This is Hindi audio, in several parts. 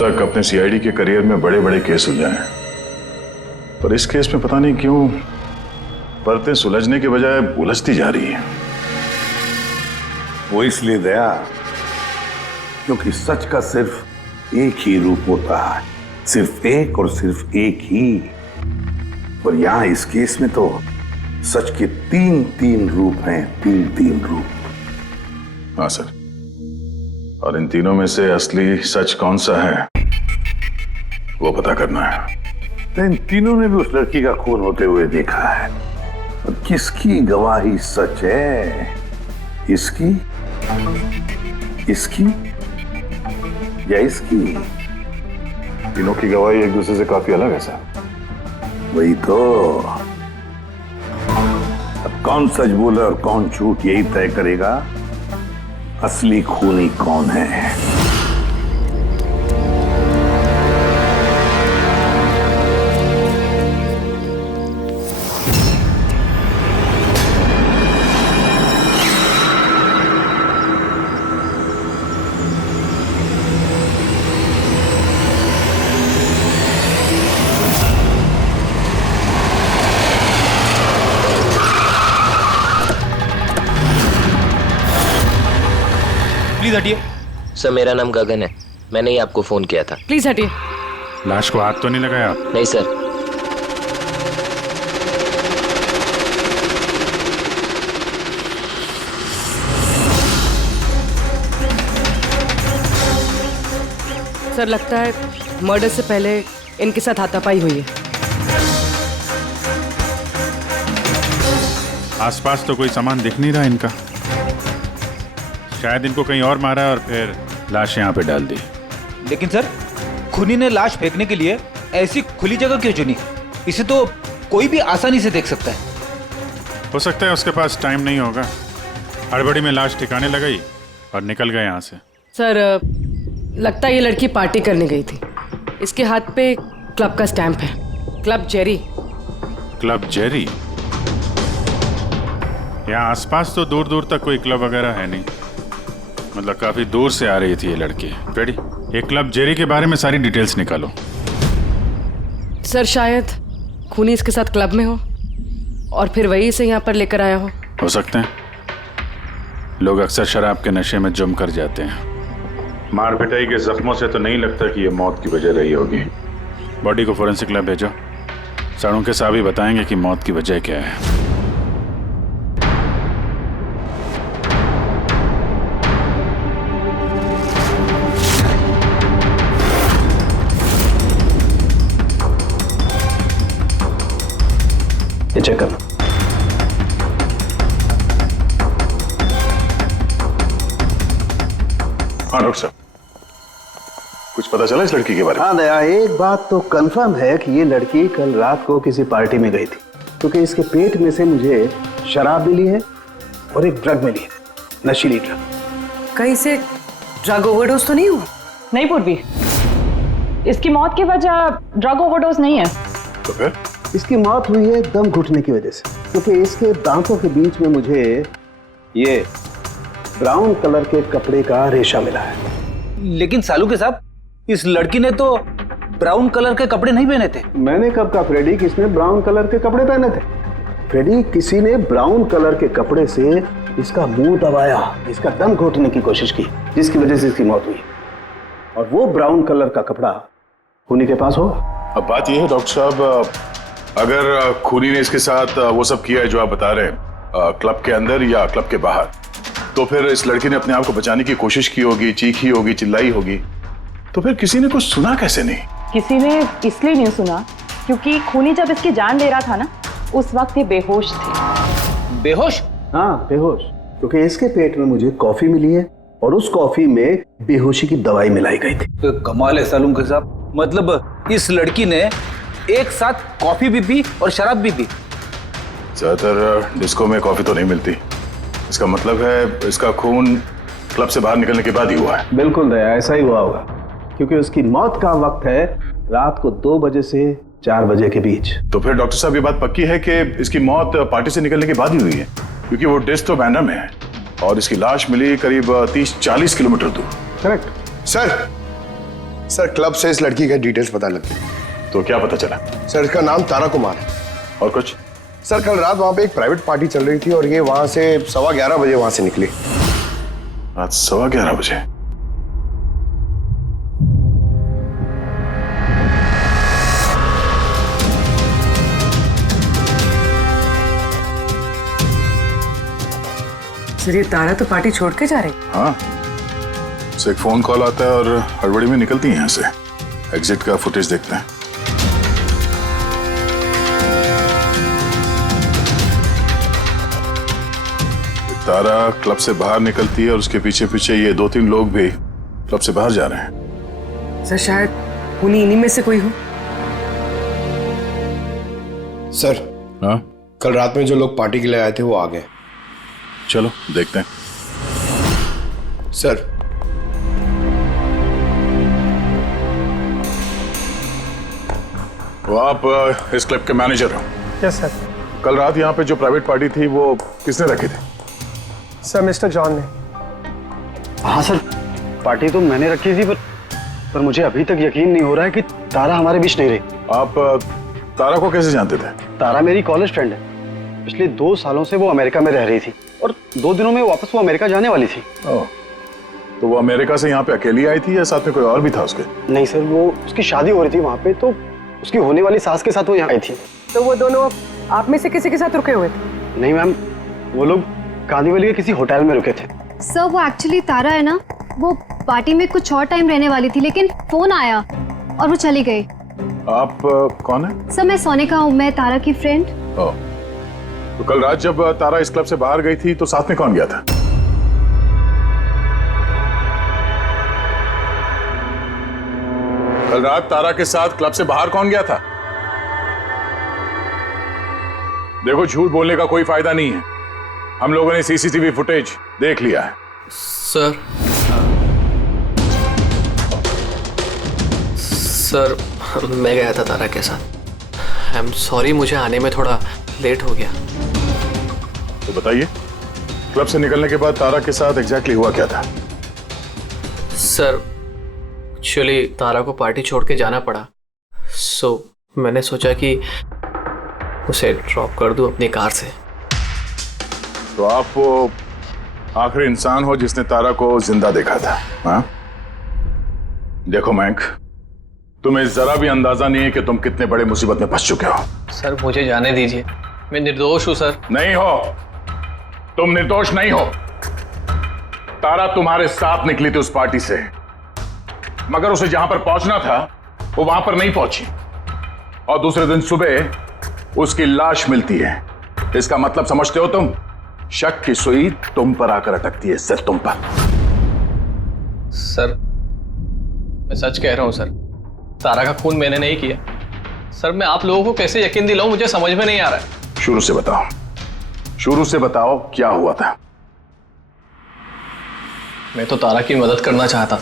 तक अपने सीआईडी के करियर में बड़े बड़े केस सुलझाए हैं, पर इस केस में पता नहीं क्यों परतें सुलझने के बजाय उलझती जा रही है। वो इसलिए दया क्योंकि सच का सिर्फ एक ही रूप होता है, सिर्फ एक और सिर्फ एक ही। पर यहां इस केस में तो सच के तीन तीन रूप हैं, तीन तीन रूप। हाँ सर, और इन तीनों में से असली सच कौन सा है वो पता करना है। तो इन तीनों ने भी उस लड़की का खून होते हुए देखा है, और किसकी गवाही सच है? इसकी, इसकी या इसकी? तीनों की गवाही एक दूसरे से काफी अलग है सर। वही तो। अब कौन सच बोले और कौन झूठ, यही तय करेगा असली खूनी कौन है। प्लीज हटिए। सर मेरा नाम गगन है, मैंने ही आपको फोन किया था। प्लीज हटिए। लाश को हाथ तो नहीं लगाया? नहीं सर। सर लगता है मर्डर से पहले इनके साथ हाथापाई हुई है। आसपास तो कोई सामान दिख नहीं रहा इनका, शायद इनको कहीं और मारा और फिर लाश यहाँ पे डाल दी। लेकिन सर, खूनी ने लाश फेंकने के लिए ऐसी खुली जगह क्यों चुनी? इसे तो कोई भी आसानी से देख सकता है। हो सकता है उसके पास टाइम नहीं होगा, हड़बड़ी में लाश ठिकाने लगाई और निकल गए यहाँ से। सर लगता है ये लड़की पार्टी करने गई थी। इसके हाथ पे क्लब का स्टैंप है, क्लब जेरी। Club Jerry? यहाँ आसपास तो दूर दूर तक कोई क्लब वगैरह है नहीं, मतलब काफी दूर से आ रही थी ये लड़की। रेडी, ये क्लब जेरी के बारे में सारी डिटेल्स निकालो। सर शायद खूनी इसके साथ क्लब में हो और फिर वही इसे यहाँ पर लेकर आया हो सकते हैं। लोग अक्सर शराब के नशे में जम कर जाते हैं। मार पिटाई के जख्मों से तो नहीं लगता कि ये मौत की वजह रही होगी। बॉडी को फोरेंसिक लैब भेजो, सड़ों के साहब ही बताएंगे कि मौत की वजह क्या है। ये चेक करना। हाँ डॉक्टर साहब, कुछ पता चला इस लड़की के बारे में? हाँ दया, एक बात तो कंफर्म है कि ये लड़की कल रात को किसी पार्टी में गई थी, क्योंकि इसके पेट में से मुझे शराब मिली है और एक ड्रग मिली है, नशीली ड्रग। कहीं से ड्रग ओवरडोज तो नहीं हुआ? नहीं पूर्वी, इसकी मौत की वजह ड्रग ओवरडोज नहीं है। तो फिर? इसकी मौत हुई है दम घुटने की वजह से, क्योंकि इसके दांतों के बीच में मुझे ये ब्राउन कलर के कपड़े का रेशा मिला है। लेकिन सालू के साहब, इस लड़की ने तो ब्राउन कलर के कपड़े नहीं पहने थे। मैंने कब कहा फ्रेडी किसने ब्राउन कलर के कपड़े पहने थे? फ्रेडी, किसी ने ब्राउन कलर के कपड़े से इसका मुंह दबाया, इसका दम घोटने की कोशिश की, जिसकी वजह से इसकी मौत हुई। और वो ब्राउन कलर का कपड़ा खूनी के पास होगा। अब बात यह है डॉक्टर साहब, अगर खूनी ने इसके साथ वो सब किया है जो आप बता रहे हैं, क्लब के अंदर या क्लब के बाहर, तो फिर इस लड़की ने अपने आप को बचाने की कोशिश की होगी, चीखी होगी, चिल्लाई होगी, तो फिर किसी ने कुछ सुना कैसे नहीं? किसी ने इसलिए नहीं सुना क्योंकि खूनी जब इसकी जान ले रहा था ना, उस वक्त ये बेहोश थे। बेहोश? हाँ बेहोश, क्योंकि इसके पेट में मुझे कॉफी मिली है और उस कॉफी में बेहोशी की दवाई मिलाई गई थी। तो कमाल है सालू के साहब, मतलब इस लड़की ने एक साथ कॉफी भी पी और शराब भी पी। ज्यादातर डिस्को में कॉफी तो नहीं मिलती, इसका मतलब है इसका खून क्लब से बाहर निकलने के बाद ही हुआ है। बिल्कुल दया, ऐसा ही हुआ होगा, क्योंकि उसकी मौत का वक्त है रात को 2 बजे से 4 बजे के बीच। तो फिर डॉक्टर साहब ये बात पक्की है कि इसकी मौत पार्टी से निकलने के बाद ही हुई है, क्योंकि वो डेस्क तो बैंड्रा में है और इसकी लाश मिली करीब 30-40 किलोमीटर दूर। करेक्ट। सर, सर क्लब से इस लड़की के डिटेल्स पता लग गई। तो क्या पता चला? सर इसका नाम तारा कुमार है। और कुछ? सर कल रात वहां पे एक प्राइवेट पार्टी चल रही थी और ये वहां से 11:15 बजे वहां से निकली। रात 11:15 बजे? सर ये तारा तो पार्टी छोड़ के जा रही। हाँ, उसे एक फोन कॉल आता है और हड़बड़ी में निकलती है यहाँ से। एग्जिट का फुटेज देखते हैं। तारा क्लब से बाहर निकलती है और उसके पीछे पीछे ये 2-3 लोग भी क्लब से बाहर जा रहे हैं। सर शायद उन्हीं इन्हीं में से कोई हो। सर हाँ, कल रात में जो लोग पार्टी के लिए आए थे वो आ गए। चलो देखते हैं। सर तो आप इस क्लब के मैनेजर हो? Yes sir. कल रात यहाँ पे जो प्राइवेट पार्टी थी वो किसने रखी थी? सर मिस्टर जॉन ने। हाँ सर, पार्टी तो मैंने रखी थी पर मुझे अभी तक यकीन नहीं हो रहा है कि तारा हमारे बीच नहीं रही। आप तारा को कैसे जानते थे? तारा मेरी कॉलेज फ्रेंड है। पिछले 2 सालों से वो अमेरिका में रह रही थी और 2 दिनों में वापस वो अमेरिका जाने वाली थी। ओह, तो वो अमेरिका से यहाँ पे अकेली आई थी या साथ में कोई और भी था उसके? नहीं सर, वो उसकी शादी हो रही थी वहाँ पे, तो उसकी होने वाली सास के साथ वो यहाँ आई थी। तो वो दोनों आप में से किसी के साथ रुके हुए थे? नहीं मैम, वो लोग कांदीवली के किसी होटल में रुके थे। सर वो एक्चुअली तारा है ना, वो पार्टी में कुछ और टाइम रहने वाली थी लेकिन फोन आया और वो चली गई। आप कौन है? सर मैं सोनिका हूँ, मैं तारा की फ्रेंड। ओह, तो कल रात जब तारा इस क्लब से बाहर गई थी तो साथ में कौन गया था? कल रात तारा के साथ क्लब से बाहर कौन गया था? देखो झूठ बोलने का कोई फायदा नहीं है। हम लोगों ने सीसीटीवी फुटेज देख लिया है। सर मैं गया था तारा के साथ। आई एम सॉरी, मुझे आने में थोड़ा लेट हो गया। तो बताइए, क्लब से निकलने के बाद तारा के साथ एग्जैक्टली हुआ क्या था? सर एक्चुअली तारा को पार्टी छोड़ के जाना पड़ा, सो मैंने सोचा कि उसे ड्रॉप कर दूं अपनी कार से। तो आप वो आखिरी इंसान हो जिसने तारा को जिंदा देखा था? हाँ? देखो मयंक, तुम्हें जरा भी अंदाजा नहीं है कि तुम कितने बड़े मुसीबत में फंस चुके हो। सर मुझे जाने दीजिए, मैं निर्दोष हूं सर। नहीं हो, तुम निर्दोष नहीं हो। तारा तुम्हारे साथ निकली थी उस पार्टी से, मगर उसे जहां पर पहुंचना था वो वहां पर नहीं पहुंची और दूसरे दिन सुबह उसकी लाश मिलती है। इसका मतलब समझते हो तुम? शक की सुई तुम पर आकर अटकती है, सिर्फ तुम पर। सर मैं सच कह रहा हूं सर, तारा का खून मैंने नहीं किया। सर मैं आप लोगों को कैसे यकीन दिलाऊं, मुझे समझ में नहीं आ रहा है। शुरू से बताओ, शुरू से बताओ क्या हुआ था? मैं तो तारा की मदद करना चाहता।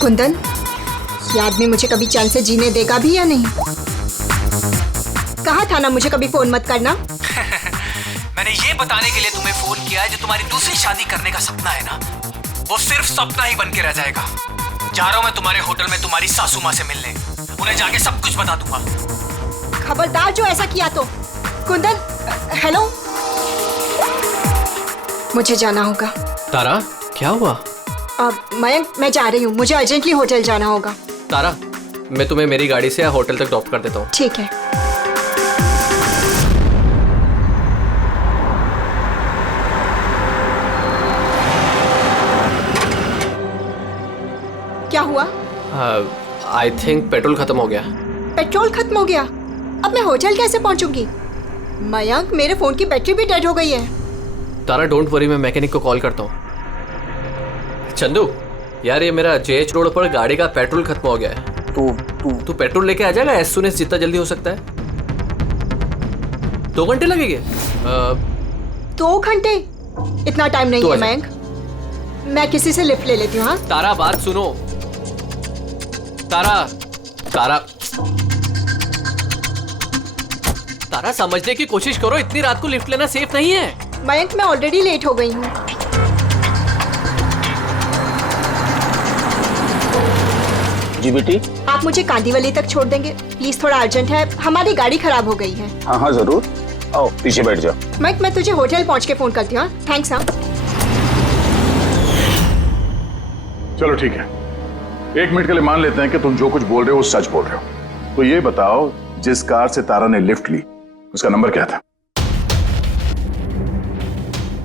कुंदन, ये आदमी मुझे कभी चैन से जीने देगा भी या नहीं? कहा था ना मुझे कभी फोन मत करना। मैंने ये बताने के लिए तुम्हें फोन किया है, जो तुम्हारी दूसरी शादी करने का सपना है ना, वो सिर्फ सपना ही बन के रह जाएगा। जा रहा हूं मैं तुम्हारे होटल में तुम्हारी सासू माँ से मिलने, उन्हें जाके सब कुछ बता दूंगा। खबरदार जो ऐसा किया तो। कुंदन, हेलो, मुझे जाना होगा। तारा क्या हुआ? मयंक, मैं जा रही हूँ, मुझे अर्जेंटली होटल जाना होगा। तारा मैं तुम्हें मेरी गाड़ी से होटल तक ड्रॉप कर देता हूँ। ठीक है। क्या हुआ? आई थिंक पेट्रोल खत्म हो गया। पेट्रोल खत्म हो गया? अब मैं होटल कैसे पहुंचूंगी? मयंक, मेरे फोन की बैटरी भी डेड हो गई है। तारा डोंट वरी, मैं मैकेनिक को कॉल करता हूँ। चंदू यार, ये मेरा जेएच रोड पर गाड़ी का पेट्रोल खत्म हो गया है। तू पेट्रोल लेके आ जाएगा एज सून एज जितना जल्दी हो सकता है। 2 घंटे लगेंगे? 2 घंटे? इतना टाइम नहीं है मयंक। मैं किसी से लिफ्ट ले लेती हूँ। हाँ तारा बात सुनो। तारा तारा तारा समझने की कोशिश करो, इतनी रात को लिफ्ट लेना सेफ नहीं है। मयंक, मैं ऑलरेडी लेट हो गई हूँ। जी बेटी। आप मुझे कांदीवली तक छोड़ देंगे प्लीज? थोड़ा अर्जेंट है, हमारी गाड़ी खराब हो गई है। हाँ हाँ जरूर, आओ पीछे बैठ जाओ। मयंक, मैं तुझे होटल पहुँच के फोन करती हूँ। थैंक्स। हाँ चलो ठीक है, 1 मिनट के लिए मान लेते हैं कि तुम जो कुछ बोल रहे हो वो सच बोल रहे हो। तो ये बताओ, जिस कार से तारा ने लिफ्ट ली उसका नंबर क्या था?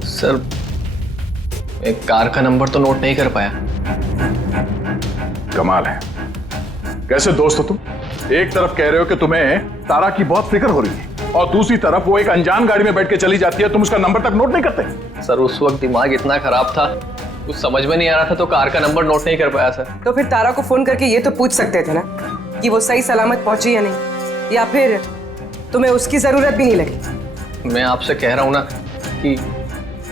सर, एक कार का नंबर तो नोट नहीं कर पाया। कमाल है, कैसे दोस्त हो तुम? एक तरफ कह रहे हो कि तुम्हें तारा की बहुत फिक्र हो रही है और दूसरी तरफ वो एक अनजान गाड़ी में बैठ के चली जाती है, तुम उसका नंबर तक नोट नहीं करते। सर, उस वक्त दिमाग इतना खराब था, कुछ समझ में नहीं आ रहा था, तो कार का नंबर नोट नहीं कर पाया सर। तो फिर तारा को फोन करके ये तो पूछ सकते थे ना कि वो सही सलामत पहुंची या नहीं, या फिर तुम्हें उसकी जरूरत भी नहीं लगी। मैं आपसे कह रहा हूँ ना कि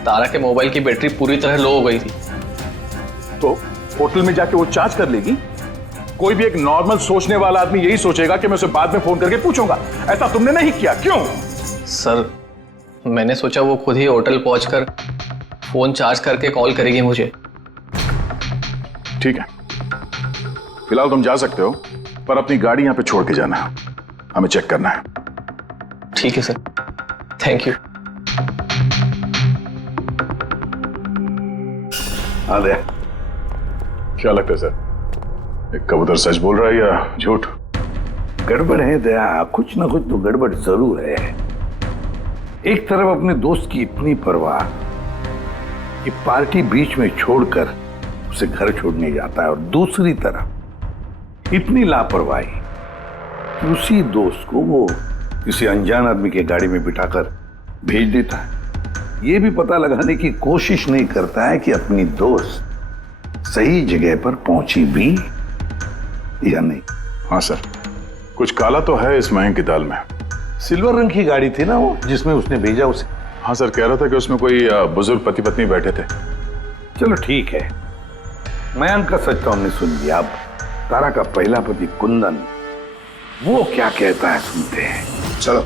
तारा के मोबाइल की बैटरी पूरी तरह लो हो गई थी। तो होटल में जाके वो चार्ज कर लेगी। कोई भी एक नॉर्मल सोचने वाला आदमी यही सोचेगा कि मैं उसे बाद में फोन करके पूछूंगा। ऐसा तुमने नहीं किया, क्यों? सर, मैंने सोचा वो खुद ही होटल पहुंचकर फोन चार्ज करके कॉल करेगी मुझे। ठीक है, फिलहाल तुम जा सकते हो, पर अपनी गाड़ी यहां पे छोड़ के जाना, हमें चेक करना है। ठीक है सर, थैंक यू। हाँ दे। क्या लगता है सर, एक कबूतर सच बोल रहा है या झूठ? गड़बड़ है दया, कुछ ना कुछ तो गड़बड़ जरूर है। एक तरफ अपने दोस्त की इतनी परवाह कि पार्टी बीच में छोड़कर उसे घर छोड़ने जाता है, और दूसरी तरफ इतनी लापरवाही कि उसी दोस्त को वो किसी अनजान आदमी के गाड़ी में बिठाकर भेज देता है। ये भी पता लगाने की कोशिश नहीं करता है कि अपनी दोस्त सही जगह पर पहुंची भी या नहीं। हाँ सर, कुछ काला तो है इस मयंक की दाल में। सिल्वर रंग की गाड़ी थी ना वो जिसमें उसने भेजा उसे। हाँ सर, कह रहा था कि उसमें कोई बुजुर्ग पति पत्नी बैठे थे। चलो ठीक है, मयंक का सच तो हमने सुन लिया। अब तारा का पहला पति कुंदन, वो क्या कहता है सुनते हैं। चलो।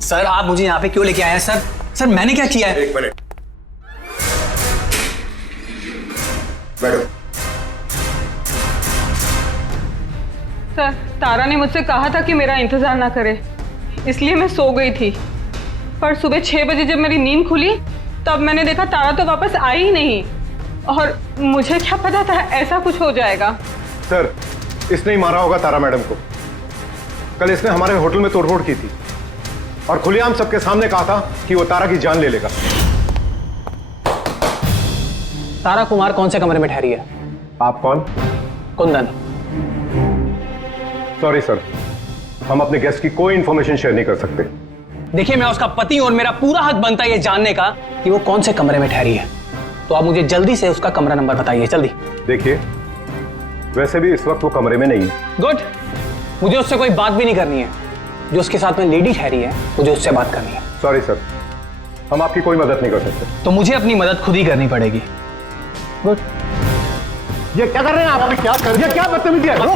सर, आप मुझे यहाँ पे क्यों लेके आए हैं सर? सर, मैंने क्या किया है? 1 मिनट बैठो। सर, तारा ने मुझसे कहा था कि मेरा इंतजार ना करे, इसलिए मैं सो गई थी। पर सुबह 6 बजे जब मेरी नींद खुली तब मैंने देखा तारा तो वापस आई ही नहीं, और मुझे क्या पता था ऐसा कुछ हो जाएगा। सर, इसने ही मारा होगा तारा मैडम को। कल इसने हमारे होटल में तोड़फोड़ की थी और खुलेआम सबके सामने कहा था कि वो तारा की जान ले लेगा। तारा कुमार कौन से कमरे में ठहरी है? आप कौन? कुंदन। सॉरी सर, हम अपने गेस्ट की कोई इंफॉर्मेशन शेयर नहीं कर सकते। देखिए, मैं उसका पति हूं और मेरा पूरा हक बनता है ये जानने का कि वो कौन से कमरे में ठहरी है। तो आप मुझे जल्दी से उसका कमरा नंबर बताइए, जल्दी। देखिए, वैसे भी इस वक्त वो कमरे में नहीं है। गुड, मुझे उससे कोई बात भी नहीं करनी है। जो उसके साथ में लेडी ठहरी है मुझे उससे बात करनी है। सॉरी सर, हम आपकी कोई मदद नहीं कर सकते। तो मुझे अपनी मदद खुद ही करनी पड़ेगी। गुड। ये क्या कर रहे हैं आप? क्या कर रहे हैं? ये क्या बदतमीजी है? छोड़ो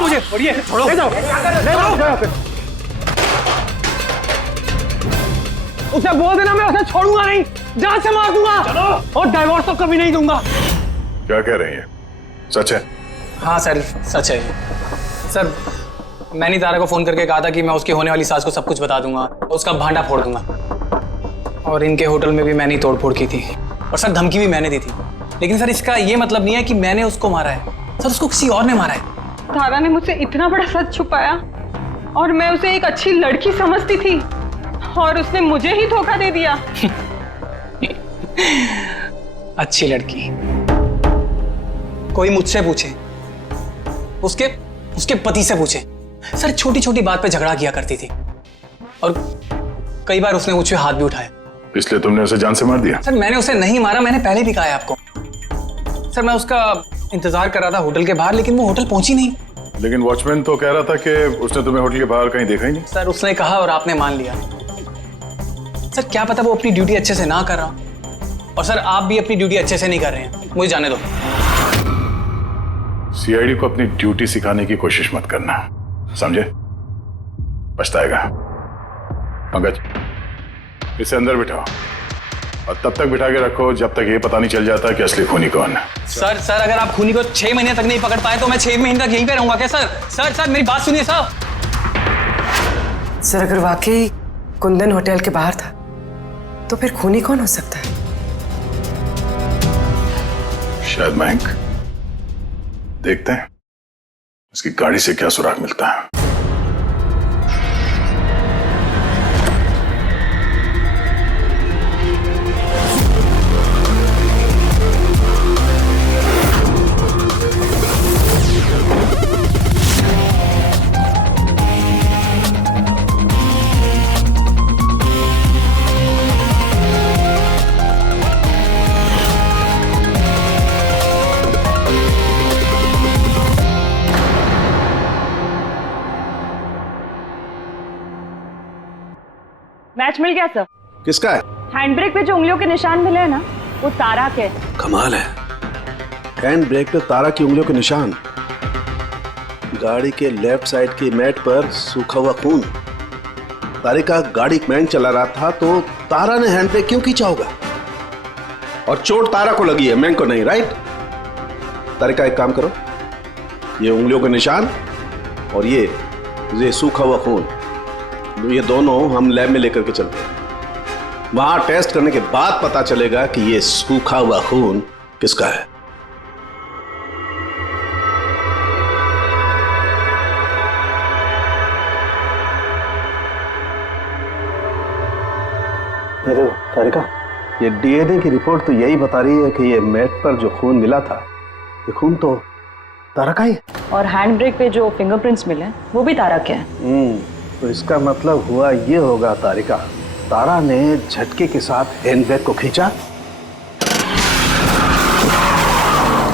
मुझे, छोड़ो। ले जाओ, ले जाओ। उसे बोल देना मैं उसे छोड़ूंगा नहीं, जान से मार दूंगा। और डाइवोर्स तो कभी नहीं दूंगा। क्या कह रही है, सच है? हाँ सर, सच है। सर, मैंने तारा को फोन करके कहा था कि मैं उसकी होने वाली सास को सब कुछ बता दूंगा, उसका भांडा फोड़ दूंगा। और इनके होटल में भी मैंने ही तोड़फोड़ की थी, और सर धमकी भी मैंने दी थी। लेकिन सर, इसका ये मतलब नहीं है कि मैंने उसको मारा है। सर, उसको किसी और ने मारा है। तारा ने मुझसे इतना बड़ा सच छुपाया और मैं उसे एक अच्छी लड़की समझती थी, और उसने मुझे ही धोखा दे दिया। अच्छी लड़की? कोई मुझसे पूछे, उसके पति से पूछे। सर, छोटी छोटी बात पे झगड़ा किया करती थी, और कई बार उसने मुझ पे हाथ भी उठाया। इसलिए तुमने उसे जान से मार दिया? सर, मैंने उसे नहीं मारा, मैंने पहले भी कहा है आपको। सर, मैं उसका इंतजार कर रहा था होटल के बाहर, लेकिन वो होटल पहुंची नहीं। लेकिन वॉचमैन तो कह रहा था कि उसने तुम्हें होटल के बाहर कहीं देखा ही नहीं। सर, उसने कहा और आपने मान लिया। सर, क्या पता वो अपनी ड्यूटी अच्छे से ना कर रहा, और सर आप भी अपनी ड्यूटी अच्छे से नहीं कर रहे हैं, मुझे जाने दो। सीआईडी को अपनी ड्यूटी सिखाने की कोशिश मत करना, समझे? पछताएगा। पंकज, इसे अंदर बिठाओ और तब तक बिठा के रखो जब तक ये पता नहीं चल जाता कि असली खूनी कौन है। सर अगर आप खूनी को 6 महीने तक नहीं पकड़ पाए तो मैं 6 महीने तक यहीं पे रहूंगा क्या सर? मेरी बात सुनिए सर। सर अगर वाकई कुंदन होटल के बाहर था तो फिर खूनी कौन हो सकता है? शायद मयंक। देखते हैं उसकी गाड़ी से क्या सुराग मिलता है। मैच मिल गया सर। किसका है? हैंड ब्रेक पे जो उंगलियों के निशान मिले हैं ना, वो तारा के। कमाल है, हैंड ब्रेक पे तारा की उंगलियों के निशान, गाड़ी के लेफ्ट साइड की मैट पर सूखा हुआ खून। तारिका गाड़ी मैंग चला रहा था तो तारा ने हैंड ब्रेक क्यों खींचा होगा? और चोट तारा को लगी है, मैंग को नहीं, राइट? तारिका एक काम करो, ये उंगलियों के निशान और ये सूखा हुआ खून, ये दोनों हम लैब में लेकर के चलते हैं। वहां टेस्ट करने के बाद पता चलेगा कि ये सूखा हुआ खून किसका है। देखो तारिका, ये डीएनए की रिपोर्ट तो यही बता रही है कि ये मैट पर जो खून मिला था, ये खून तो तारा का ही है। और हैंड ब्रेक पे जो फिंगरप्रिंट्स मिले वो भी तारा के हैं। तो इसका मतलब हुआ ये होगा तारिका, तारा ने झटके के साथ हैंडब्रेक को खींचा,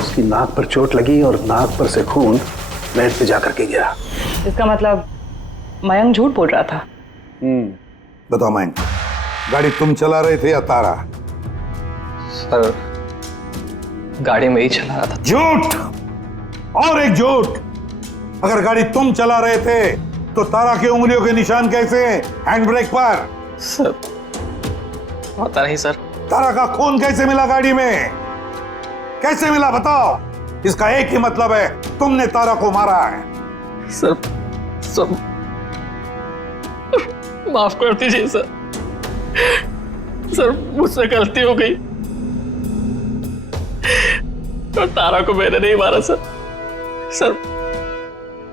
उसकी नाक पर चोट लगी और नाक पर से खून मैट पे जाकर के गिरा। इसका मतलब मयंक झूठ बोल रहा था। बताओ मयंक, गाड़ी तुम चला रहे थे या तारा? सर गाड़ी में ही चला रहा था। झूठ और एक झूठ। अगर गाड़ी तुम चला रहे थे तो तारा की उंगलियों के निशान कैसे हैंड ब्रेक पर? सर पता नहीं सर। तारा का खून कैसे मिला गाड़ी में? कैसे मिला बताओ? इसका एक ही मतलब है, तुमने तारा को मारा है। सर माफ कर दीजिए सर। सर मुझसे गलती हो गई और तारा को मैंने नहीं मारा सर।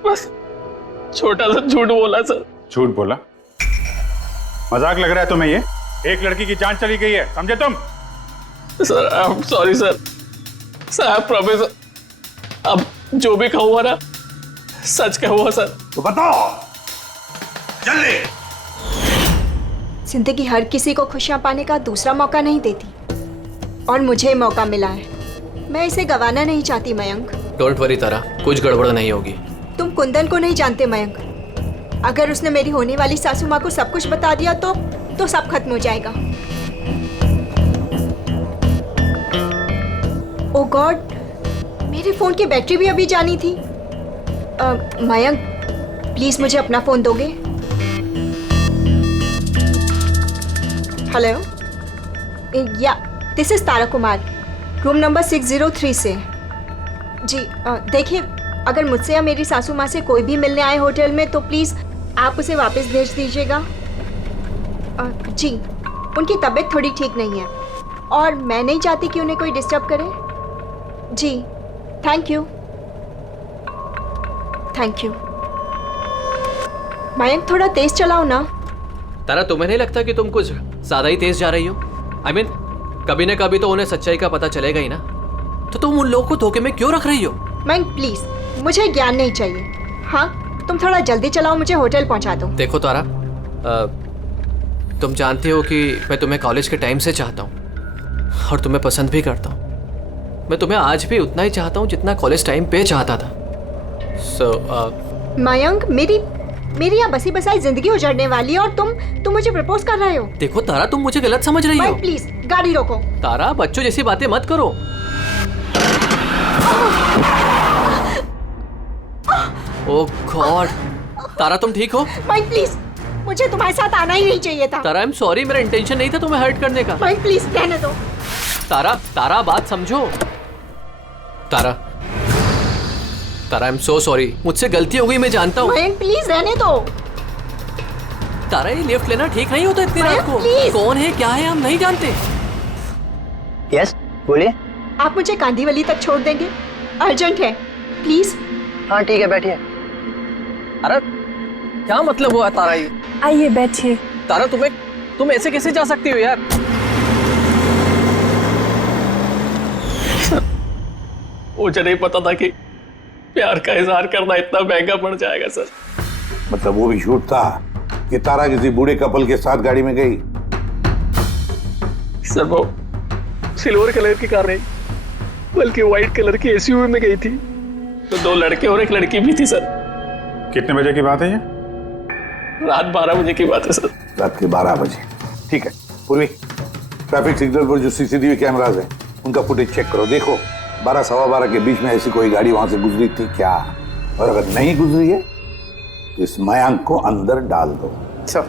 बस छोटा सा झूठ बोला सर। झूठ बोला? मजाक लग रहा है तुम्हें? ये एक लड़की की जान चली गई है, समझे तुम? Sir I am sorry sir. Sir I promise, अब जो भी कहूँगा ना सच कहूँगा सर। तो बताओ जल्दी। जिंदगी हर किसी को खुशियां पाने का दूसरा मौका नहीं देती, और मुझे मौका मिला है, मैं इसे गंवाना नहीं चाहती मयंक। डोंट वरी तारा, कुछ गड़बड़ नहीं होगी। तुम कुंदन को नहीं जानते मयंक, अगर उसने मेरी होने वाली सासू माँ को सब कुछ बता दिया तो सब खत्म हो जाएगा। ओ गॉड, मेरे फोन की बैटरी भी अभी जानी थी। मयंक प्लीज मुझे अपना फोन दोगे? हेलो, या this is Tara Kumar, room number 603 से। जी देखिए, अगर मुझसे या मेरी सासू माँ से कोई भी मिलने आए होटल में तो प्लीज़ आप उसे वापस भेज दीजिएगा। जी, उनकी तबीयत थोड़ी ठीक नहीं है और मैं नहीं चाहती कि उन्हें कोई डिस्टर्ब करे। जी थैंक यू। मयंक थोड़ा तेज चलाओ ना। तारा तुम्हें नहीं लगता कि तुम कुछ ज्यादा ही तेज जा रही हो? आई मीन कभी ना कभी तो उन्हें सच्चाई का पता चलेगा ही ना, तो तुम उन लोगों को धोखे में क्यों रख रही हो? मयंक प्लीज, मुझे ज्ञान नहीं चाहिए। हाँ तुम थोड़ा जल्दी चलाओ, मुझे होटल पहुंचा दो। देखो तारा, तुम जानती हो कि मैं तुम्हें कॉलेज के टाइम से चाहता हूँ और तुम्हें पसंद भी करता हूँ। मैं तुम्हें आज भी उतना ही चाहता हूँ जितना कॉलेज टाइम पे चाहता था। मयंक, मेरी यहाँ बसी बसाई जिंदगी उजड़ने वाली है और तुम मुझे प्रपोज कर रहे हो। देखो तारा, तुम मुझे गलत समझ रही हो। प्लीज गाड़ी रोको। तारा, बच्चों जैसी बातें मत करो। ओह गॉड। तारा, तुम ठीक हो? माइक प्लीज, मुझे तुम्हारे साथ आना ही नहीं चाहिए था। तारा, आई एम सॉरी, मेरा इंटेंशन नहीं था तुम्हें हर्ट करने का। माइक प्लीज रहने दो। तारा, तारा बात समझो। तारा, तारा, आई एम सो सॉरी, मुझसे गलती हो गई, मैं जानता हूँ। माइक प्लीज रहने दो। तारा, ये लिफ्ट लेना ठीक नहीं होता इतनी रात को। कौन है, क्या है, हम नहीं जानते। यस, बोलिए। आप मुझे कांदीवली तक छोड़ देंगे? अर्जेंट है, प्लीज। हाँ ठीक है, बैठिए। अरे क्या मतलब हुआ तारा ये? आइए बैठिए। तारा, तुम ऐसे कैसे जा सकती हो यार? मुझे नहीं पता था कि प्यार का इजहार करना इतना महंगा पड़ जाएगा सर। मतलब वो भी झूठ था कि तारा किसी बूढ़े कपल के साथ गाड़ी में गई? सर वो सिल्वर कलर की कार नहीं बल्कि व्हाइट कलर की एसयूवी में गई थी। तो 2 लड़के और 1 लड़की भी थी सर। कितने बजे की बात है ये? रात 12 बजे की बात है सर। रात के 12 बजे, ठीक है। पूर्वी, ट्रैफिक सिग्नल पर जो सीसीटीवी कैमरास हैं उनका फुटेज चेक करो। देखो 12 सवा 12 के बीच में ऐसी कोई गाड़ी वहां से गुजरी थी क्या? और अगर नहीं गुजरी है तो इस मयांक को अंदर डाल दो। सर,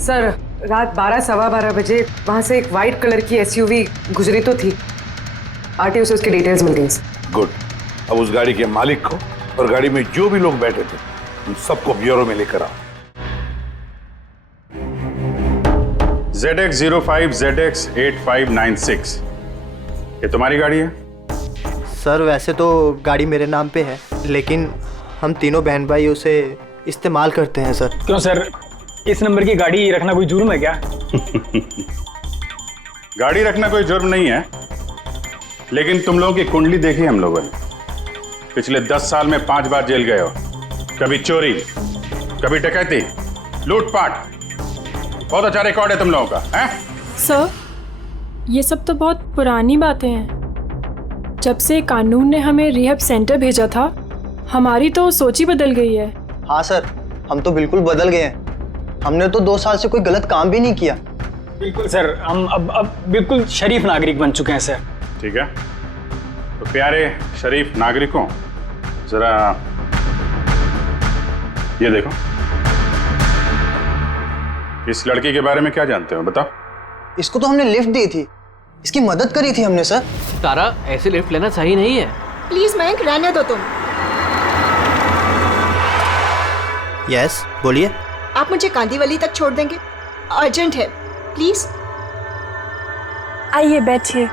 सर, रात 12 सवा 12 बजे वहां से एक वाइट कलर की एसयूवी गुजरी तो थी। आरटीओ से उसकी डिटेल्स मिल गई। गुड। अब उस गाड़ी के मालिक को और गाड़ी में जो भी लोग बैठे थे उन सबको ब्यूरो में लेकर आओ। ZX05 ZX8596, ये तुम्हारी गाड़ी है? सर वैसे तो गाड़ी मेरे नाम पे है, लेकिन हम तीनों बहन भाई उसे इस्तेमाल करते हैं सर। क्यों सर, इस नंबर की गाड़ी रखना कोई जुर्म है क्या? गाड़ी रखना कोई जुर्म नहीं है, लेकिन तुम लोगों की कुंडली देखी हम लोगों ने। पिछले 10 साल में 5 बार जेल गए हो। कभी चोरी, कभी डकैती, लूटपाट। बहुत अच्छा रिकॉर्ड है तुम लोगों का, हैं? सर, ये सब तो बहुत पुरानी बातें हैं। जब से कानून ने हमें रिहैब सेंटर भेजा था, हमारी तो सोच ही बदल गई है। हाँ सर, हम तो बिल्कुल बदल गए हैं। हमने तो 2 साल से कोई गलत काम भी नहीं किया। बिल्कुल सर, हम अब बिल्कुल शरीफ नागरिक बन चुके हैं सर। ठीक है, तो प्यारे शरीफ नागरिकों, जरा ये देखो। इस लड़की के बारे में क्या जानते हो, बताओ। इसको तो हमने लिफ्ट दी थी, इसकी मदद करी थी हमने सर। तारा, ऐसे लिफ्ट लेना सही नहीं है। प्लीज मयंक रहने दो तुम। यस, बोलिए। आप मुझे कांदीवली तक छोड़ देंगे? अर्जेंट है, प्लीज। आइए बैठिए।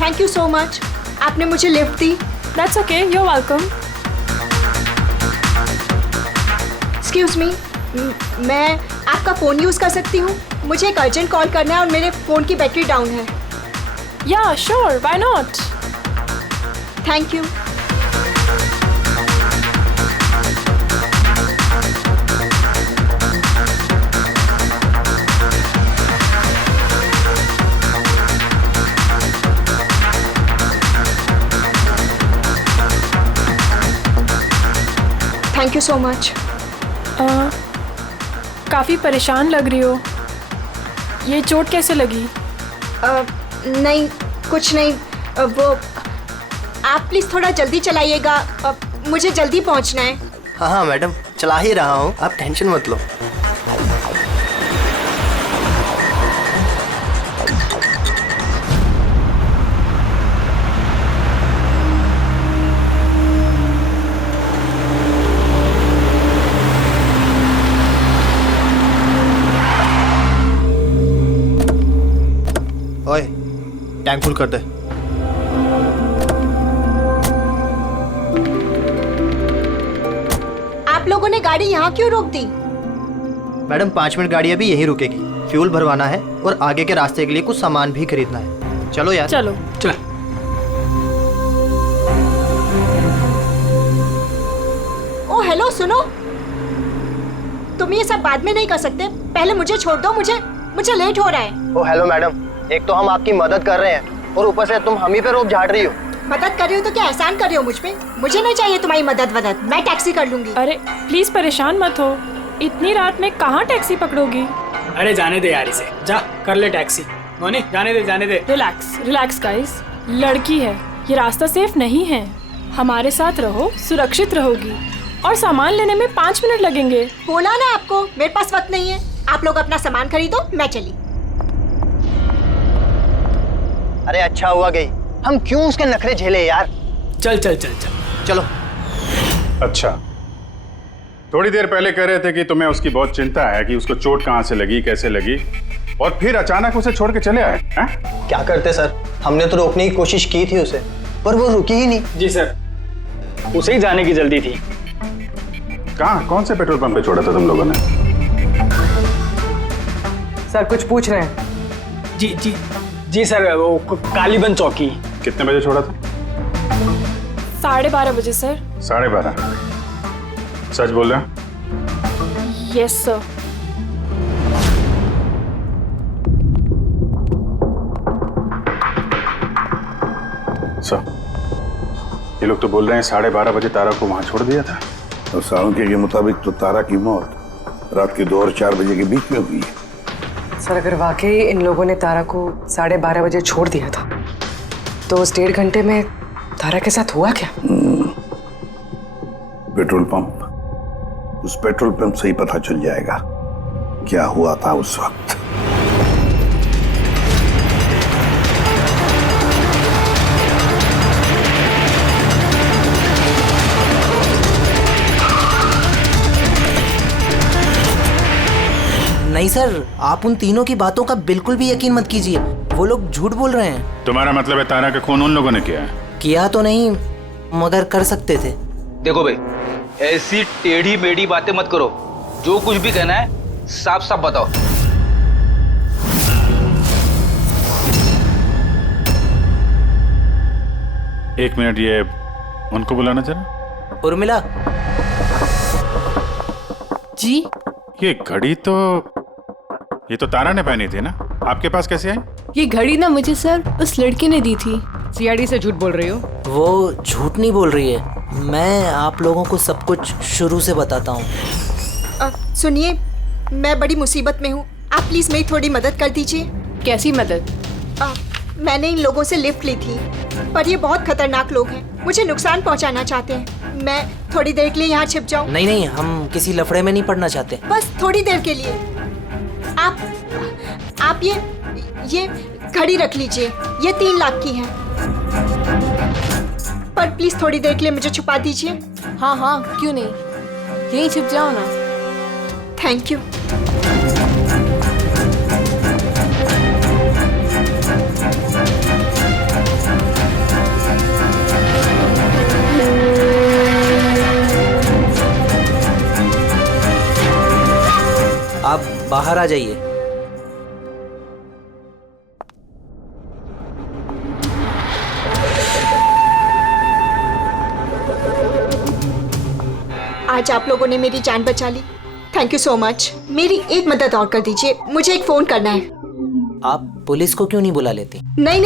थैंक यू सो मच, आपने मुझे लिफ्ट दी। That's okay, you are welcome. Excuse me, मैं आपका फ़ोन यूज़ कर सकती हूँ? मुझे एक अर्जेंट कॉल करना है और मेरे फ़ोन की बैटरी डाउन है। या sure, why not. Thank you. Thank you so much. काफ़ी परेशान लग रही हो। ये चोट कैसे लगी? नहीं, कुछ नहीं। वो आप प्लीज़ थोड़ा जल्दी चलाइएगा, मुझे जल्दी पहुंचना है। हाँ हाँ मैडम, चला ही रहा हूँ, आप टेंशन मत लो। ओए, टैंक फुल कर दे। आप लोगों ने गाड़ी यहाँ क्यों रोक दी? मैडम 5 मिनट गाड़ी अभी यहीं रुकेगी, फ्यूल भरवाना है और आगे के रास्ते के लिए कुछ सामान भी खरीदना है। चलो यार। चलो चलो। सुनो, तुम ये सब बाद में नहीं कर सकते, पहले मुझे छोड़ दो, मुझे लेट हो रहा है। ओ हेलो मैडम, एक तो हम आपकी मदद कर रहे हैं और ऊपर से तुम हम ही पे रोप झाड़ रही हो। मदद कर रही हो तो क्या एहसान कर रही हो मुझ पे? मुझे नहीं चाहिए तुम्हारी मदद, मैं टैक्सी कर लूंगी। अरे प्लीज परेशान मत हो, इतनी रात में कहाँ टैक्सी पकड़ोगी? अरे जाने दे यार, इसे जा कर ले टैक्सी। मोनी जाने दे। रिलैक्स गाइस, लड़की है, ये रास्ता सेफ नहीं है। हमारे साथ रहो, सुरक्षित रहोगी। और सामान लेने में 5 मिनट लगेंगे। बोला ना आपको, मेरे पास वक्त नहीं है। आप लोग अपना सामान खरीदो, मैं चली। अरे अच्छा हुआ गई, हम क्यों उसके नखरे झेले यार। चल चलो। अच्छा, थोड़ी देर पहले कह रहे थे कि तुम्हें उसकी बहुत चिंता है कि उसको चोट कहाँ से लगी, कैसे लगी, और फिर अचानक उसे छोड़ के चले आए हैं? क्या करते सर, हमने तो रोकने की कोशिश की थी उसे, पर वो रुकी ही नहीं। जी सर, उसे ही जाने की जल्दी थी। कहाँ, कौन से पेट्रोल पंप पे छोड़ा था तुम लोगों ने? सर कुछ पूछ रहे हैं? जी सर, वो कालीबंद चौकी। कितने बजे छोड़ा था? 12:30 बजे सर। 12:30? सच बोल रहे हैं? Yes sir. सर, ये लोग तो बोल रहे हैं 12:30 बजे तारा को वहां छोड़ दिया था। और सालुंके के मुताबिक तो तारा की मौत रात के 2 और 4 बजे के बीच में हुई है। सर अगर वाकई इन लोगों ने तारा को 12:30 बजे छोड़ दिया था, तो उस 1.5 घंटे में तारा के साथ हुआ क्या? पेट्रोल पंप, उस पेट्रोल पंप से ही पता चल जाएगा क्या हुआ था उस वक्त। नहीं सर, आप उन तीनों की बातों का बिल्कुल भी यकीन मत कीजिए, वो लोग झूठ बोल रहे हैं। तुम्हारा मतलब है तारा का खून उन लोगों ने किया है? किया तो नहीं, मगर कर सकते थे। देखो भाई, ऐसी टेढ़ी मेढ़ी बातें मत करो, जो कुछ भी कहना है साफ साफ बताओ। एक मिनट, ये उनको बुलाना जरा। उर्मिला जी। ये घड़ी तो, ये तो तारा ने पहनी थी ना, आपके पास कैसे आई? ये घड़ी ना मुझे सर उस लड़की ने दी थी। सीआईडी से झूठ बोल रही हो? वो झूठ नहीं बोल रही है, मैं आप लोगों को सब कुछ शुरू से बताता हूँ। सुनिए, मैं बड़ी मुसीबत में हूँ, आप प्लीज मेरी थोड़ी मदद कर दीजिए। कैसी मदद? मैंने इन लोगों से लिफ्ट ली थी, पर ये बहुत खतरनाक लोग हैं, मुझे नुकसान पहुँचाना चाहते हैं। मैं थोड़ी देर के लिए यहाँ छिप जाऊँ? नहीं, हम किसी लफड़े में नहीं पड़ना चाहते। बस थोड़ी देर के लिए। आप ये घड़ी रख लीजिए, ये 3 लाख की है, पर प्लीज थोड़ी देर के लिए मुझे छुपा दीजिए। हाँ क्यों नहीं, यहीं छिप जाओ ना। Thank you. आप बाहर आ जाइए। आज आप लोगों ने मेरी जान बचा ली, थैंक यू सो मच। मेरी एक मदद और कर दीजिए, मुझे एक फोन करना है। आप पुलिस को क्यों नहीं बुला लेती? नहीं,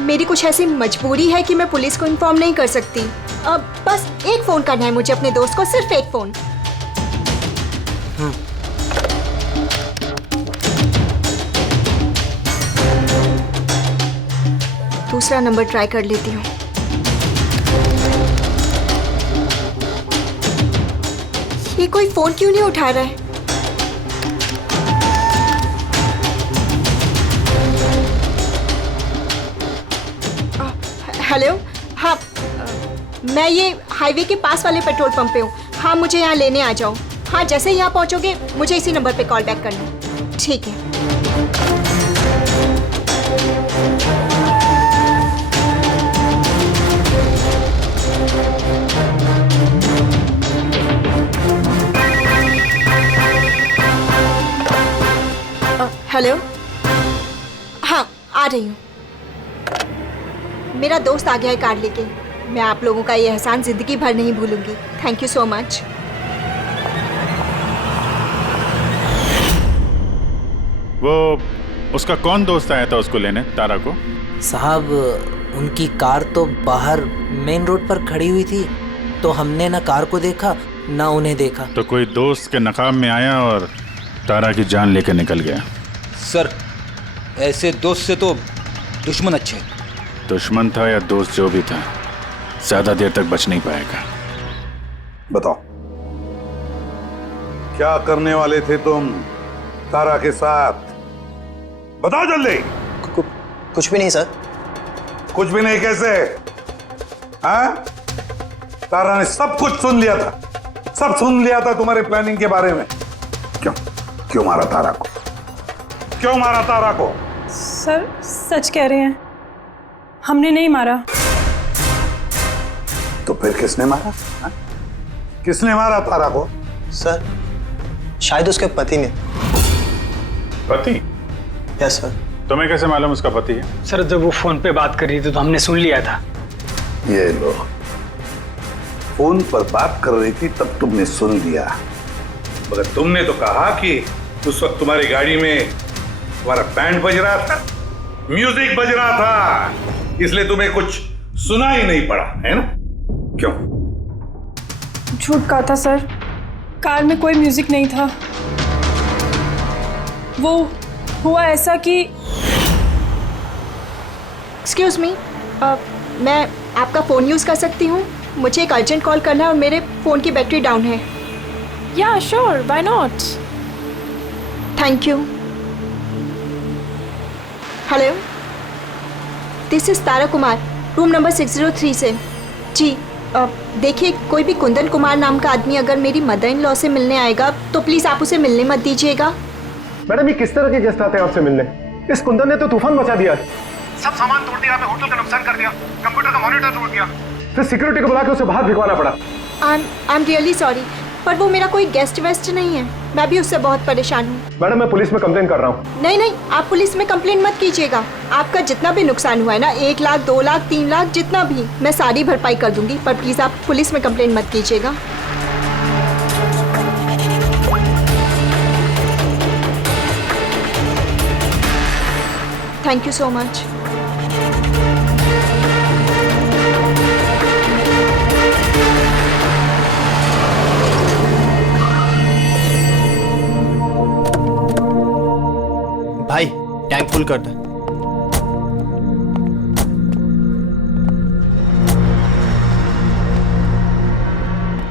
मेरी कुछ ऐसी मजबूरी है कि मैं पुलिस को इन्फॉर्म नहीं कर सकती। बस एक फोन करना है मुझे अपने दोस्त को, सिर्फ एक फोन। दूसरा नंबर ट्राई कर लेती हूँ। ये कोई फोन क्यों नहीं उठा रहा है? हेलो, हाँ, मैं ये हाईवे के पास वाले पेट्रोल पंप पे हूँ। हाँ, मुझे यहाँ लेने आ जाओ। हाँ, जैसे ही यहाँ पहुँचोगे मुझे इसी नंबर पे कॉल बैक करना। ठीक है। हेलो, हाँ आ रही हूँ। मेरा दोस्त आ गया है कार लेके। मैं आप लोगों का ये एहसान जिंदगी भर नहीं भूलूंगी। Thank you so much. वो उसका कौन दोस्त आया था उसको लेने, तारा को? साहब उनकी कार तो बाहर मेन रोड पर खड़ी हुई थी, तो हमने ना कार को देखा ना उन्हें देखा। तो कोई दोस्त के नकाब में आया और तारा की जान लेकर निकल गया। सर ऐसे दोस्त से तो दुश्मन अच्छे। दुश्मन था या दोस्त, जो भी था, ज्यादा देर तक बच नहीं पाएगा। बताओ क्या करने वाले थे तुम तारा के साथ? बताओ जल्दी। कुछ भी नहीं सर। कुछ भी नहीं कैसे? हाँ? तारा ने सब कुछ सुन लिया था, सब सुन लिया था तुम्हारे प्लानिंग के बारे में। क्यों मारा तारा को? क्यों मारा तारा को? सर सच कह रहे हैं, हमने नहीं मारा। तो फिर किसने मारा? हा? किसने मारा तारा को? सर शायद उसके पति ने। पति? Yes sir. तुम्हें कैसे मालूम उसका पति है? सर जब वो फोन पे बात कर रही थी तो हमने सुन लिया था। ये लो, फोन पर बात कर रही थी तब तुमने सुन लिया, मगर तुमने तो कहा कि उस वक्त तुम्हारी गाड़ी में तुम्हारा बैंड बज रहा था, म्यूजिक बज रहा था, इसलिए तुम्हें कुछ सुना ही नहीं पड़ा, है ना? क्यों? झूठ कहा था सर, कार में कोई म्यूजिक नहीं था। वो हुआ ऐसा कि एक्सक्यूज मी, मैं आपका फ़ोन यूज़ कर सकती हूँ? मुझे एक अर्जेंट कॉल करना है और मेरे फ़ोन की बैटरी डाउन है। या sure, why not. Thank you. Hello, this is Tara Kumar, room number 603 से। जी देखिए, कोई भी कुंदन कुमार नाम का आदमी अगर मेरी मदर इन लॉ से मिलने आएगा तो प्लीज़ आप उसे मिलने मत दीजिएगा। मैडम ये किस तरह के गेस्ट आते हैं आपसे मिलने? इस कुंदन ने तो तूफान मचा दिया, सब सामान तोड़ दिया, होटल का नुकसान कर दिया, कंप्यूटर का मॉनिटर तोड़ दिया, फिर सिक्योरिटी को बुला के उसे बाहर भिगवाना पड़ा। आई एम रियली सॉरी, पर वो मेरा कोई गेस्ट वेस्ट नहीं है, मैं भी उससे बहुत परेशान हूँ। मैडम मैं पुलिस में कंप्लेन कर रहा हूँ। नहीं, आप पुलिस में कंप्लेन मत कीजिएगा। आपका जितना भी नुकसान हुआ है ना, 1 लाख 2 लाख 3 लाख जितना भी, मैं सारी भरपाई कर दूंगी, पर प्लीज आप पुलिस में कंप्लेन मत कीजिएगा। Thank you so much. भाई टैंक फुल कर दे।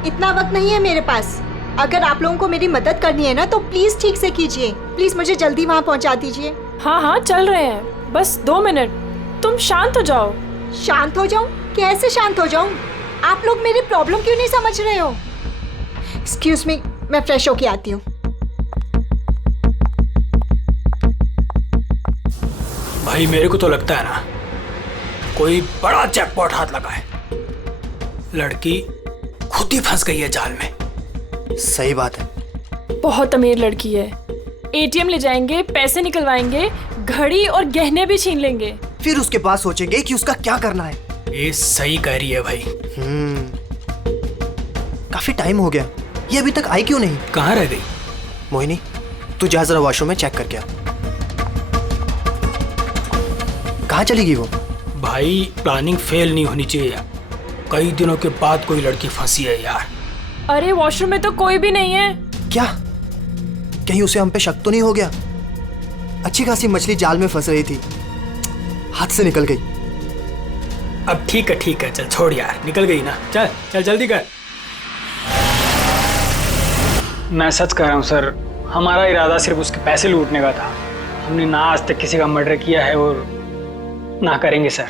इतना वक्त नहीं है मेरे पास। अगर आप लोगों को मेरी मदद करनी है ना तो प्लीज ठीक से कीजिए। प्लीज मुझे जल्दी वहाँ पहुँचा दीजिए। हाँ चल रहे हैं, बस 2 मिनट। तुम शांत हो जाओ। शांत हो जाऊं? कैसे शांत हो जाऊं? आप लोग मेरी प्रॉब्लम क्यों नहीं समझ रहे हो? एक्सक्यूज मी, मैं फ्रेश होके आती हूँ। भाई मेरे को तो लगता है ना कोई बड़ा जैकपॉट हाथ लगा है। लड़की खुद ही फंस गई है जाल में। सही बात है। बहुत अमीर लड़की है। एटीएम ले जाएंगे, पैसे निकलवाएंगे, घड़ी और गहने भी छीन लेंगे। फिर उसके पास सोचेंगे कि उसका क्या करना है। ये सही कह रही है भाई। काफी टाइम हो गया, ये अभी तक आई क्यों नहीं? कहाँ रह गई? मोहिनी तू जा जरा वॉशरूम में चेक करके आ। कहाँ चली गई वो? भाई प्लानिंग फेल नहीं होनी चाहिए यार। कई दिनों के बाद कोई लड़की फंसी है यार। अरे वॉशरूम में तो कोई भी नहीं है। क्या? कहीं उसे हम पे शक तो नहीं हो गया? अच्छी खासी मछली जाल में फंस रही थी, हाथ से निकल गई। अब ठीक है चल छोड़ यार, निकल गई ना, चल जल्दी कर। मैं सच कह रहा हूँ सर, हमारा इरादा सिर्फ उसके पैसे लूटने का था। हमने ना आज तक किसी का मर्डर किया है और ना करेंगे सर।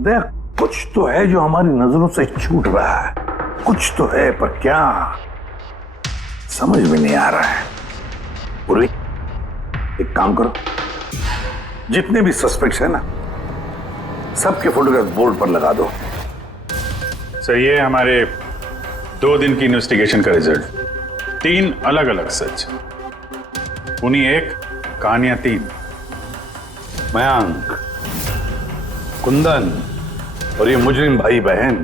देख, कुछ तो है जो हमारी नजरों से छूट रहा है, कुछ तो है, पर क्या समझ में नहीं आ रहा है। पूर्वी, एक काम करो, जितने भी सस्पेक्ट्स है ना, सबके फोटोग्राफ बोर्ड पर लगा दो। सर ये हमारे 2 दिन की इन्वेस्टिगेशन का रिजल्ट। 3 अलग अलग सच, उन्हीं एक, कहानियां 3। मयंक, कुंदन और ये मुजरिम भाई बहन,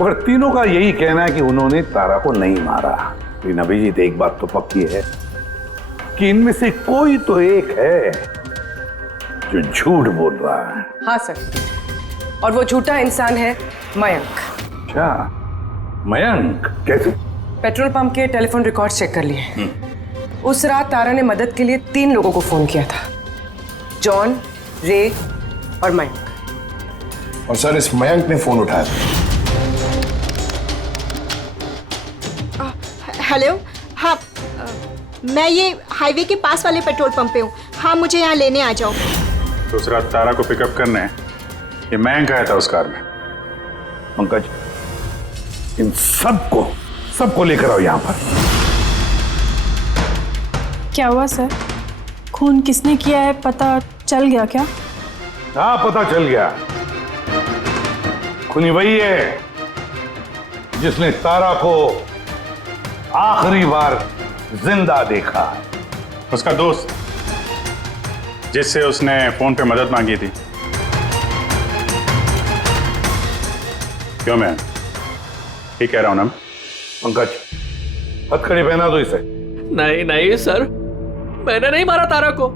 मगर तीनों का यही कहना है कि उन्होंने तारा को नहीं मारा। लेकिन अभिजीत, एक बात तो पक्की है कि इनमें से कोई तो एक है जो झूठ बोल रहा है। हाँ सर, और वो झूठा इंसान है मयंक। अच्छा, मयंक कैसे? पेट्रोल पंप के टेलीफोन रिकॉर्ड चेक कर लिए। उस रात तारा ने मदद के लिए 3 लोगों को फोन किया था, जॉन, रे और मयंक। और सर, इस मयंक ने फोन उठाया था। हेलो, हाँ, मैं ये हाईवे के पास वाले पेट्रोल पंप पे हूँ। हाँ, मुझे यहाँ लेने आ जाओ। तो उस रात तारा को पिकअप करने ये मयंक आया था उस कार में। पंकज, इन सबको लेकर आओ यहाँ पर। क्या हुआ सर? खून किसने किया है पता चल गया क्या? हाँ, पता चल गया। खूनी वही है जिसने तारा को आखिरी बार जिंदा देखा। उसका दोस्त जिससे उसने फोन पे मदद मांगी थी। क्यों मैं ठीक कह रहा हूं ना? पंकज, हथकड़ी पहना दो इसे। नहीं नहीं सर, मैंने नहीं मारा तारा को,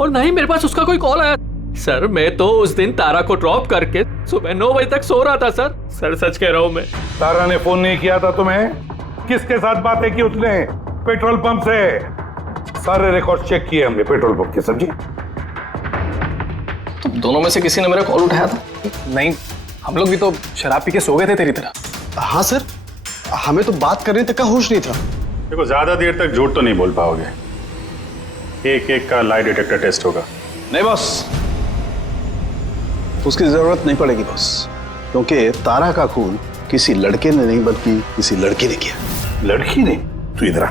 और नहीं मेरे पास उसका कोई कॉल आया। सर, मैं तो उस दिन तारा को ड्रॉप करके सुबह 9 बजे तक सो रहा था सर। सर सच कह रहा हूं मैं। तारा ने फोन नहीं किया था तुम्हें? किसके साथ बातें की उसने? पेट्रोल पंप से। सारे रिकॉर्ड चेक किए हमने पेट्रोल पंप के। समझे? तो दोनों में से किसी ने मेरा कॉल उठाया था? नहीं, हम लोग भी तो शराब पी के सो गए थे तेरी तरह। हाँ सर, हमें तो बात करने तक का होश नहीं था। देखो, ज्यादा देर तक झूठ तो नहीं बोल पाओगे। एक एक का लाई डिटेक्टर टेस्ट होगा। नहीं बॉस, उसकी जरूरत नहीं पड़ेगी बॉस, क्योंकि तारा का खून किसी लड़के ने नहीं बल्कि किसी लड़की ने किया। लड़की ने? तू इधर आ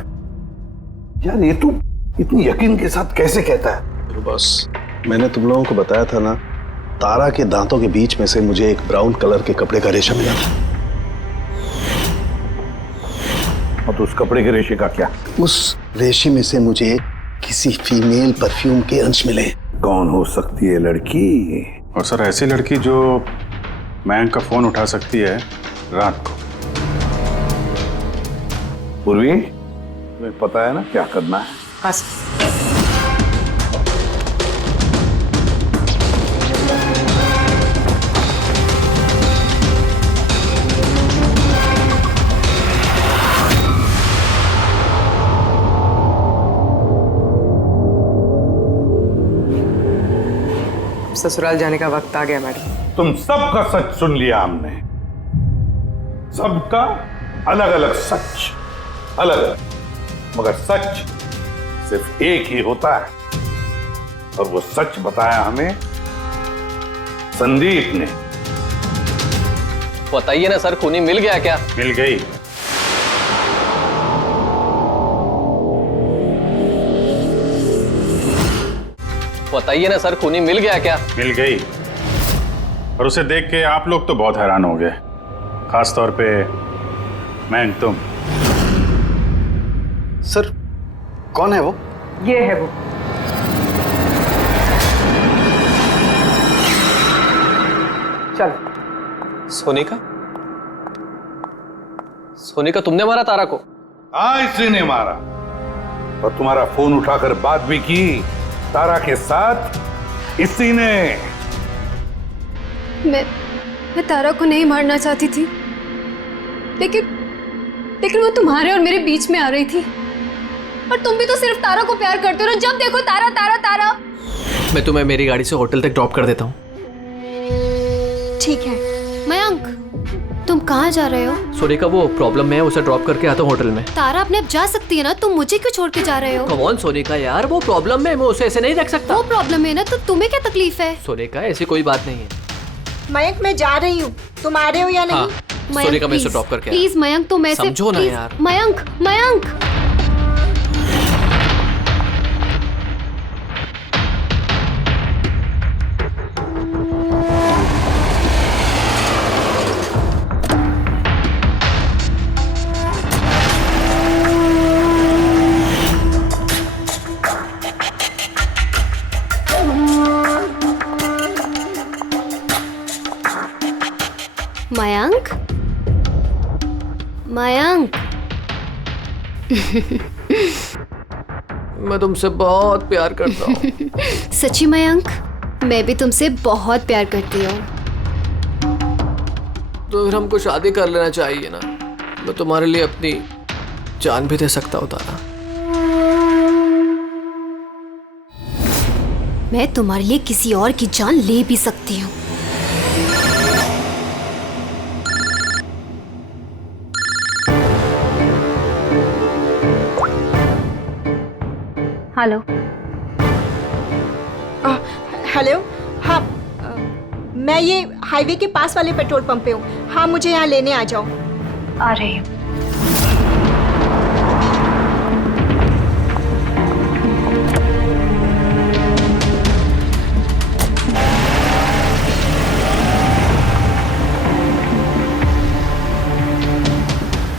यार, ये तू इतनी यकीन के साथ कैसे कहता है? तो बॉस, मैंने तुम लोगों को बताया था ना, तारा के दांतों के बीच में से मुझे एक ब्राउन कलर के कपड़े का रेशा मिला था। और तो उस कपड़े के रेशे का क्या? उस रेशे में से मुझे किसी फीमेल परफ्यूम के अंश मिले। कौन हो सकती है लड़की? और सर, ऐसी लड़की जो मयंक का फोन उठा सकती है रात को। पूर्वी, तुम्हें पता है ना क्या करना है? हाँ। ससुराल जाने का वक्त आ गया मैडम। तुम सबका सच सुन लिया हमने। सबका अलग अलग सच, अलग अलग, मगर सच सिर्फ एक ही होता है, और वो सच बताया हमें संदीप ने। बताइए ना सर, खूनी मिल गया क्या? मिल गई। बताइए ना सर, खूनी मिल गया क्या? मिल गई। और उसे देख के आप लोग तो बहुत हैरान हो गए, खास तौर पे मयंक, तुम। सर, कौन है वो? ये है वो। चल। सोनिका? सोनिका, तुमने मारा तारा को? हाँ, इसी ने मारा। और तुम्हारा फोन उठाकर बात भी की तारा के साथ इसी ने। मैं तारा को नहीं मारना चाहती थी, लेकिन वो तुम्हारे और मेरे बीच में आ रही थी। और तुम भी तो सिर्फ तारा को प्यार करते हो ना, जब देखो तारा तारा तारा। मैं तुम्हें मेरी गाड़ी से होटल तक ड्रॉप कर देता हूँ। ठीक है। मयंक, तुम कहाँ जा रहे हो? सोनिका, वो प्रॉब्लम में है, उसे ड्रॉप करके आता हूँ होटल में। तारा अपने आप जा सकती है ना, तुम मुझे क्यों छोड़ के जा रहे हो? कम ऑन सोनिका यार, वो प्रॉब्लम में, मैं उसे ऐसे नहीं रख सकता। वो प्रॉब्लम है ना, तो तुम्हें क्या तकलीफ है? सोनिका, ऐसी कोई बात नहीं है। मयंक, मैं जा रही हूँ, तुम आ रहे हो या नहीं? हाँ, सोनिका, मैं उसे ड्रॉप करके आया। प्लीज मयंक, तुम ऐसे समझो ना यार। मयंक, मयंक। मयंक, मयंक। मैं तुमसे बहुत प्यार करता हूँ। सच्ची मयंक, मैं भी तुमसे बहुत प्यार करती हूँ। तो फिर हमको शादी कर लेना चाहिए ना। मैं तुम्हारे लिए अपनी जान भी दे सकता हूँ तारा। मैं तुम्हारे लिए किसी और की जान ले भी सकती हूँ। हेलो। हेलो। हाँ, मैं ये हाईवे के पास वाले पेट्रोल पंप पे हूँ। हाँ, मुझे यहाँ लेने आ जाओ। आ रही हूँ।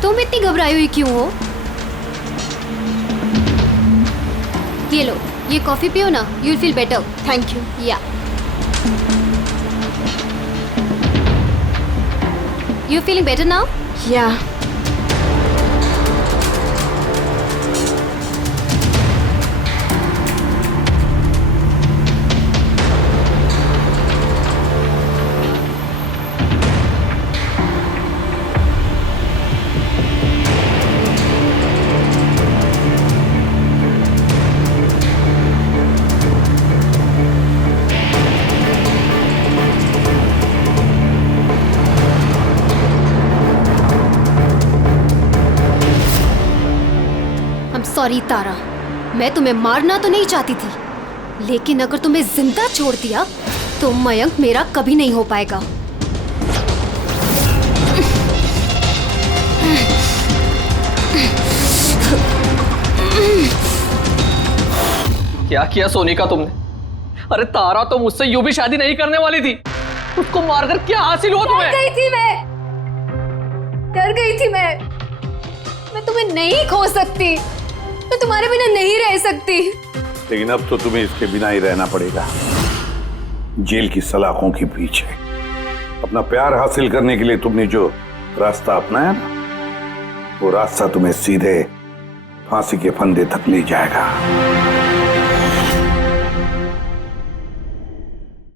तुम इतनी घबराई हुई क्यों हो? ये लो, ये कॉफी पियो ना, you will feel better. Thank you. या यू फीलिंग बेटर नाउ? या। सॉरी तारा, मैं तुम्हें मारना तो नहीं चाहती थी, लेकिन अगर तुम्हें जिंदा छोड़ दिया तो मयंक मेरा कभी नहीं हो पाएगा। क्या किया सोनिका तुमने? अरे तारा तो मुझसे यूं भी शादी नहीं करने वाली थी। उसको मारकर क्या हासिल हुआ तुम्हें? डर गई थी मैं तुम्हें नहीं खो सकती, मैं तुम्हारे बिना नहीं रह सकती। लेकिन अब तो तुम्हें इसके बिना ही रहना पड़ेगा, जेल की सलाखों के पीछे। अपना प्यार हासिल करने के लिए तुमने जो रास्ता अपनाया ना, वो रास्ता तुम्हें सीधे फांसी के फंदे तक ले जाएगा।